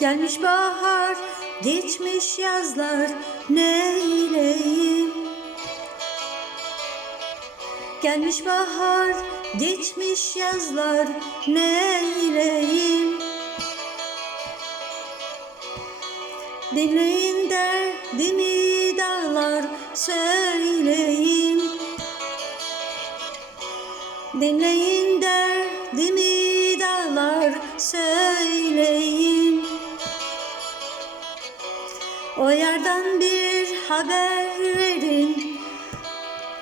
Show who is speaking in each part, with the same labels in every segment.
Speaker 1: Gelmiş bahar, geçmiş yazlar neyleyim? Gelmiş bahar, geçmiş yazlar neyleyim? Dinleyin derdimi dağlar söyleyeyim Dinleyin derdimi dağlar söyleyeyim haber verin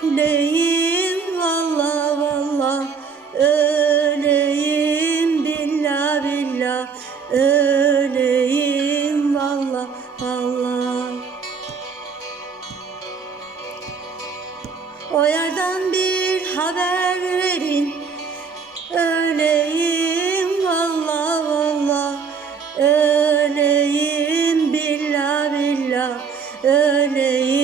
Speaker 1: Deyim valla valla Öleyim billah billah Öleyim valla valla O yerden bir haber verin billah Öleyim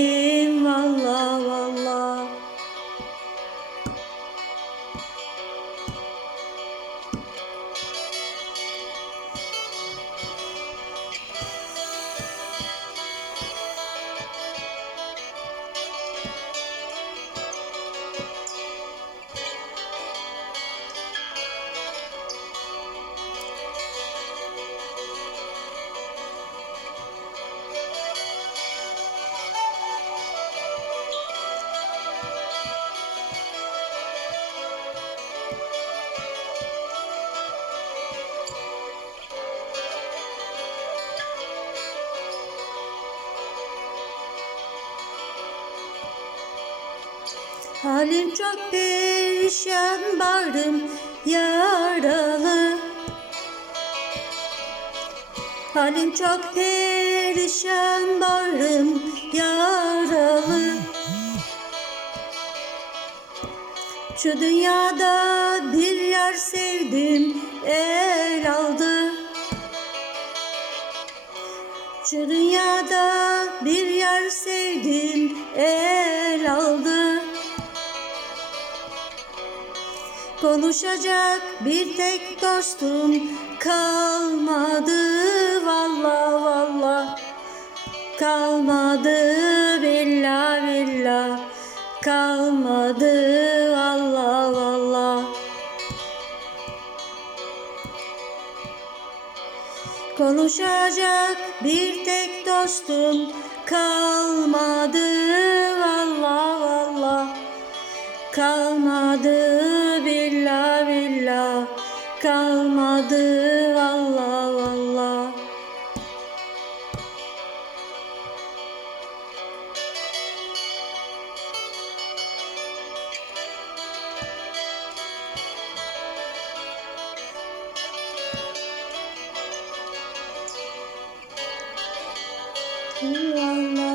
Speaker 1: Halim çok perişan bağrım yaralı. Halim çok perişan bağrım yaralı. Şu dünyada bir yer sevdim el aldı. Şu dünyada bir yer sevdim el aldı Konuşacak bir tek dostum kalmadı. Valla valla Kalmadı. Billah billah Kalmadı. Valla valla Konuşacak bir tek dostum kalmadı. Valla valla Kalmadı Kalmadı. Valla valla. Valla